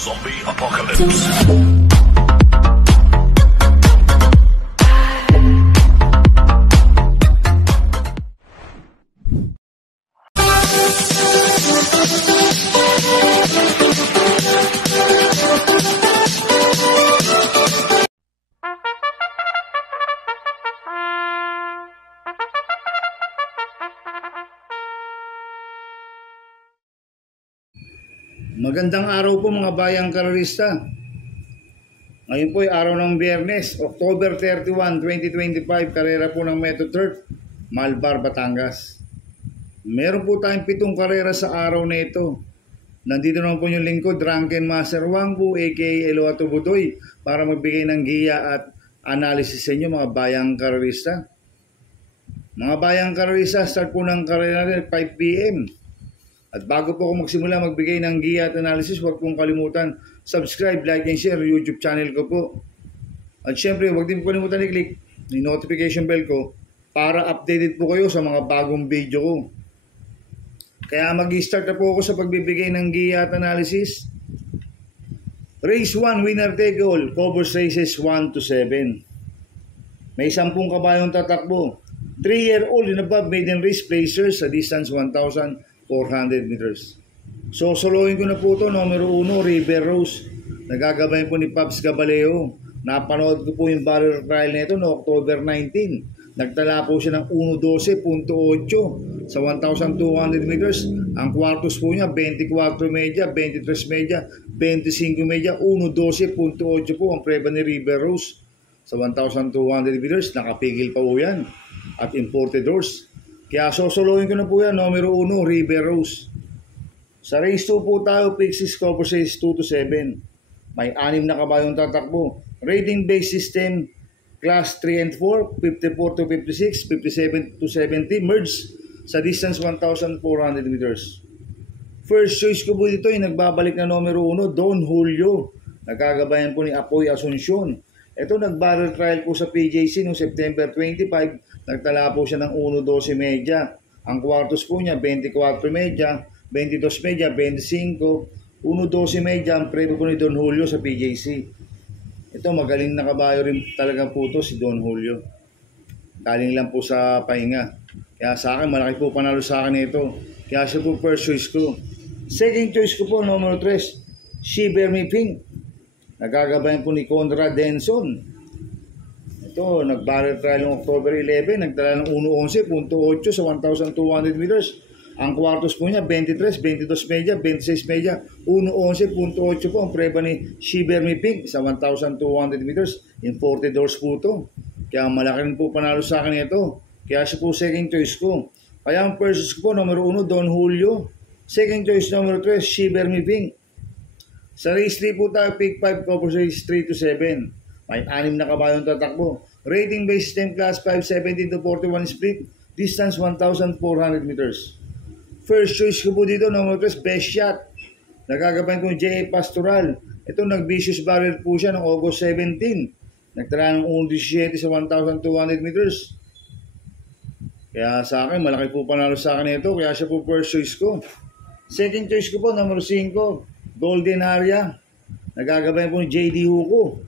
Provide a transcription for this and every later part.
Zombie Apocalypse. Magandang araw po mga bayang karerista. Ngayon po ay araw ng Biyernes, October 31, 2025, karera po ng Metro Turf, Malbar, Batangas. Meron po tayong 7 karera sa araw na ito. Nandito naman po yung lingkod, Drunken Master Wangbu, aka Eloato Budoy, para magbigay ng giya at analysis sa inyo mga bayang karerista. Mga bayang karerista, start po ng karera natin 5 PM. At bago po ako magsimula magbigay ng giya at analysis, huwag pong kalimutan subscribe, like, and share YouTube channel ko po. At syempre, huwag din po kalimutan i-click yung notification bell ko para updated po kayo sa mga bagong video ko. Kaya mag-start na po ako sa pagbibigay ng giya at analysis. Race 1, winner take all, covers races 1 to 7. May 10 kabayong tatakbo. 3-year-old and above maiden race placers sa distance 1,400 meters. So, soloin ko na po ito. Numero 1, River Rose. Nagagabay po ni Pops Gabaleo. Napanood ko po yung barrier trial nito no October 19. Nagtala po siya ng 1:12.8 sa 1,200 meters. Ang kwartos po niya, 24 media, 23 media, 25 media, 1:12.8 po ang preba ni River Rose. Sa 1,200 meters, nakapigil pa po yan. At imported horse. Kaya sosoloin ko na po yan, numero 1, River Rose. Sa race 2 po tayo, Pixis Cover Race 2 to 7. May 6 na kabayong tatakbo. Rating-based system, class 3 and 4, 54 to 56, 57 to 70, merge sa distance 1,400 meters. First choice ko po dito ay nagbabalik na numero 1, Don Julio. Nagkagabayan po ni Apoy Asuncion. Ito nag-barrel trial po sa PJC noong September 25. Nagtala po siya ng 1:12 media. Ang kwartos po niya, 24 media, 22 media, 25, 1:12 media. Ang prebo po ni Don Julio sa PJC. Ito magaling na kabayo rin talaga po ito si Don Julio. Galing lang po sa pahinga. Kaya sa akin, malaki po panalo sa akin ito. Kaya siya po first choice ko. Second choice ko po, numero 3, Shiver Me Pink. Nagagabayan po ni Conrad Denson. Ito, nag-barrel trial noong October 11, nagtala ng 1:11.8 sa 1,200 meters. Ang kwartos po niya, 23, 22 media, 26 media, 1:11.8 po ang preba ni Shiver Me Pink sa 1,200 meters. Imported horse po ito. Kaya malaki rin po panalo sa akin ito. Kaya siya po second choice ko. Kaya ang first choice ko po, numero 1, Don Julio. Second choice, numero 3, Shiver Me Pink. Sa race 3 po tayo, pick 5, cover race 3 to 7. May 6 na kabayong tatakbo. Rating based system, class 5, 17 to 41 split. Distance 1,400 meters. First choice ko po dito, number 3, Best Shot. Nagagabayan ko yung J.A. Pastoral. Ito, nag-vicious barrel po siya noong August 17. Nagtala ng 1:17 sa 1,200 meters. Kaya sa akin, malaki po panalo sa akin ito. Kaya siya po first choice ko. Second choice ko po, number 5, Golden Area. Nagagabayan po ni J.D. Hugo.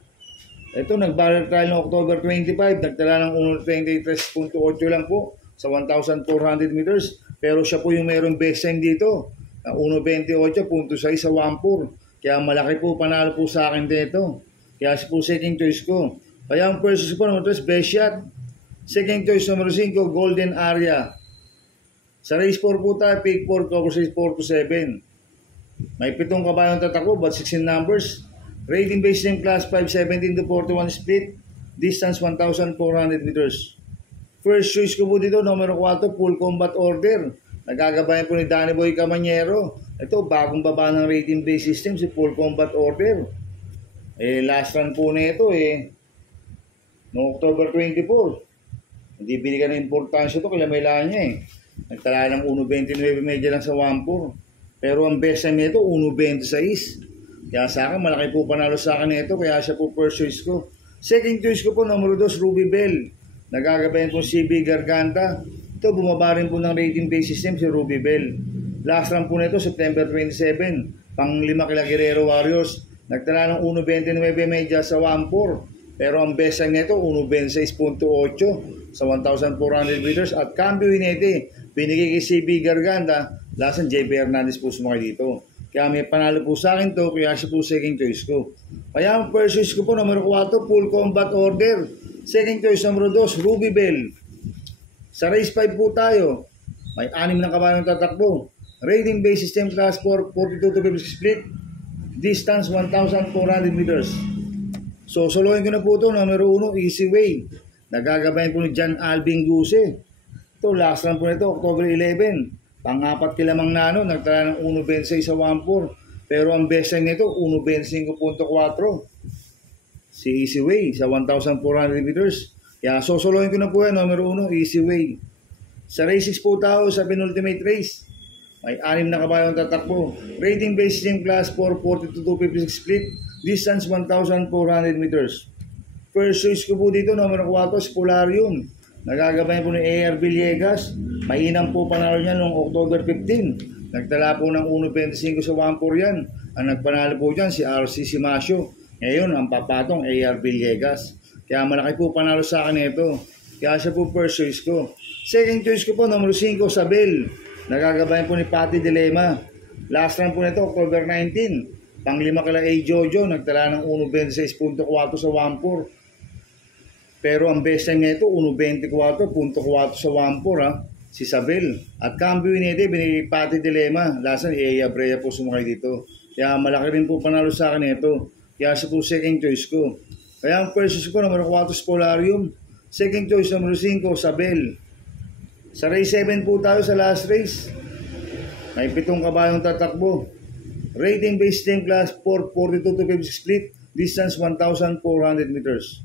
Ito, nag-barrel trial noong October 25. Nagtala ng 1:23.8 lang po sa 1,400 meters. Pero siya po yung mayroong best time dito. 1:28.6 sa 1.4. Kaya malaki po panalo po sa akin dito. Kaya siya po second choice ko. Kaya ang first choice po, number 3, Best Shot. Second choice, number 5, Golden Area. Sa race 4 po tayo, pick 4, cover race 4 to 7. May 7 kabayong tatakbo, but 16 numbers. Rating based in class 5, 17 to 41 split. Distance 1,400 meters. First choice ko po dito, numero 4, Full Combat Order. Nagagabayan po ni Danny Boy Camanyero. Ito, bagong baba ng rating based system, si Full Combat Order. Last run po na ito no October 24. Hindi binigyan ng importansya ito, kilamilaan niya Nagtala ng 1:29 media lang sa 1.4. Pero ang best time nito, 1:26. Kaya sa akin, malaki po panalo sa akin ito. Kaya siya po first choice ko. Second choice ko po, numero 2, Ruby Bell. Nagagabayan po CB Garganta. Ito, bumaba rin po ng rating based system si Ruby Bell. Last run po nito, September 27. pang-5 kila Guerrero Warriors. Nagtala ng 1.29 media sa 1.4. Pero ang best time nito, 1.26.8 sa 1,400 meters. At cambio hinete, binigay kay CB Garganda, lasan JP Hernandez po sumakay dito. Kaya may panalo po sa akin to, kaya siya po second choice ko. Kaya ang first choice ko po, numero 4, full combat order. Second choice, numero 2, Ruby Bell. Sa race 5 po tayo, may 6 na kabayong tatakbo. Rating base system class 4, 42 to 50 split. Distance 1,400 meters. So, solohin ko na po ito, numero 1, Easy Way. Nagagabayan po ni John Alvin Guse. Ito, last run po nito, October 11. Pang-4 kila Mang Nano, nagtala ng 1.26 sa 1.4. Pero ang best time nito, 1.25.4. Si Easy Way sa 1,400 meters. Kaya sosolohin ko na po yan, numero 1, Easy Way. Sa race 6 po tao, sa penultimate race, may 6 na kabayong tatakbo. Rating based in class 4, 42 to 56 split. Distance 1,400 meters. First choice ko po dito, numero 4, Polarium. Nagagabayan po ni AR Villegas. Mainam po panalo niya noong October 15. Nagtala po ng 1.25 sa 1.4 yan. Ang nagpanalo po dyan si RC Simasio. Ngayon, ang papatong AR Villegas. Kaya malaki po panalo sa akin ito. Kaya siya po first choice ko. Second choice ko po, numero 5, Sabel. Nagagabayan po ni Patty Dilema. Last run po nito, October 19. Pang-5 kila A. Jojo, nagtala ng 1.26.4 sa 1.4. Pero ang best time nito, 1.24.4 sa 1.4 ha. Si Sabel. At cambio nito, binigay Patty Dilema. Last run, Ea Brea po sumakay dito. Kaya malaki rin po panalo sa akin ito. Kaya siya po second choice ko. Kaya ang first choice ko, numero 4, Polarium. Second choice, numero 5, Sabel. Sa race 7 po tayo sa last race. May 7 kabayong tatakbo. Rating based team class 4, 42 to 50 split. Distance 1,400 meters.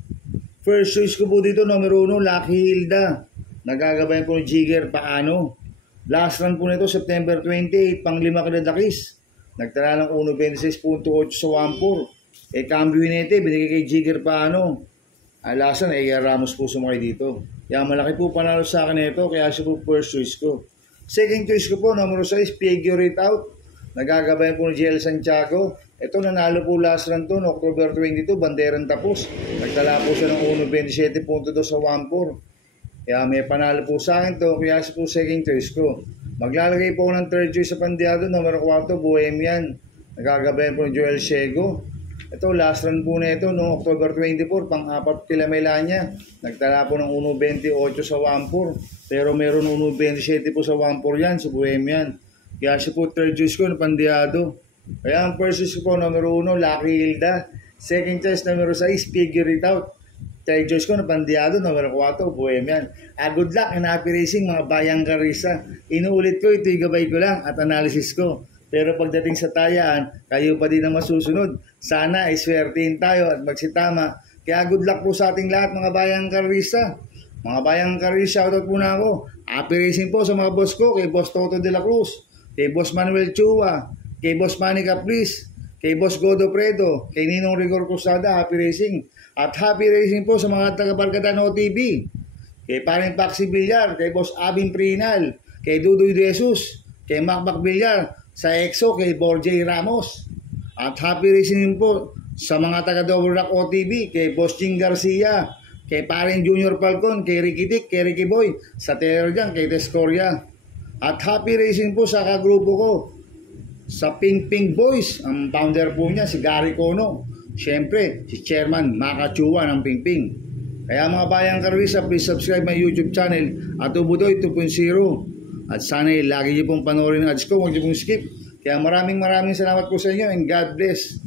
First choice ko po dito, numero 1, Lucky Hilda. Nagagabayan po ni Jigger Paano. Last run po nito, September 28, pang-5 kadadakis. Nagtala ng 1.26.8 sa 1.4. Cambio hinete, binigay kay Jigger Paano. Alasan, Ramos po sumakay dito. Kaya malaki po panalo sa akin ito, kaya siya po first choice ko. Second choice ko po, numero 6, Figure It Out. Nagagabayan po ni JL Santiago. Ito, nanalo po last run to, no, October 22, banderang tapos. Nagtala po siya ng 1.27.2 sa 1.4. Kaya may panalo po sa akin to, kaya siya po second choice ko. Maglalagay po ng third choice sa pandiado, numero 4, Bohemian. Nagagabayan po ni Joel Ciego. Ito, last run po na ito, no, October 24, pang-4 kila Melania. Nagtala po ng 1.28 sa 1.4. Pero meron 1.27 po sa 1.4 yan, si Bohemian. Kaya siya po third choice ko, pandiado. Kaya ang first choice ko po, numero 1, Lucky Hilda. Second choice, numero 6, Figure It Out. Third choice ko, pandiado, numero 4, Bohemian. Good luck and happy racing mga bayang karisa. Inuulit ko, ito'y gabay ko lang at analysis ko. Pero pagdating sa tayaan, kayo pa din ang masusunod. Sana ay swertihin tayo at magsitama. Kaya good luck po sa ating lahat mga bayang karisa. Mga bayang karisa, shoutout po na ako. Happy racing po sa mga boss ko, kay Boss Toto de la Cruz, kay Boss Manuel Chua, kay Boss Manny Caprice, kay Boss Godo Predo, kay Ninong Rigor Cruzada, happy racing. At happy racing po sa mga taga-Barkadaan OTV, kay Paring Paxi Villar, kay Boss Abing Prinal, kay Dudoy De Jesus, kay Macmac Villar, sa EXO, kay Borjay Ramos. At happy racing po sa mga taga-Double Rock OTV, kay Boss Jing Garcia, kay Paring Junior Falcon, kay Ricky Dick, kay Ricky Boy, sa Terror dyan, kay Tescoria. At happy racing po sa kagrupo ko, sa Ping Ping Boys, ang founder po niya, si Gary Cono. Siyempre, si Chairman Makachua ng Ping Ping. Kaya mga bayang karwisa, please subscribe my YouTube channel at Ubudoy 2.0. At sana lagi niyo pong panoorin ang ads ko, huwag niyo pong skip. Kaya maraming salamat po sa inyo and God bless.